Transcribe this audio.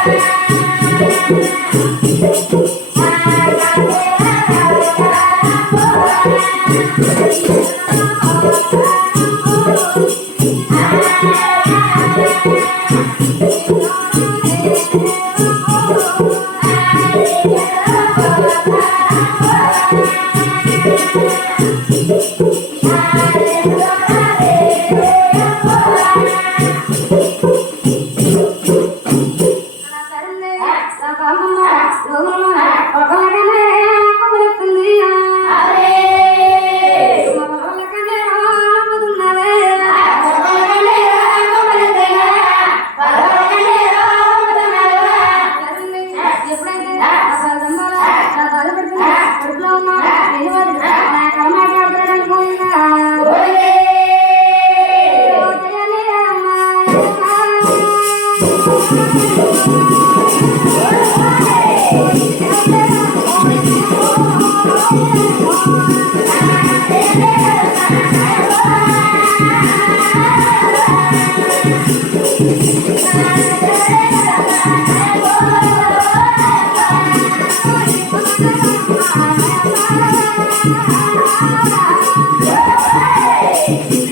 Thank you. Música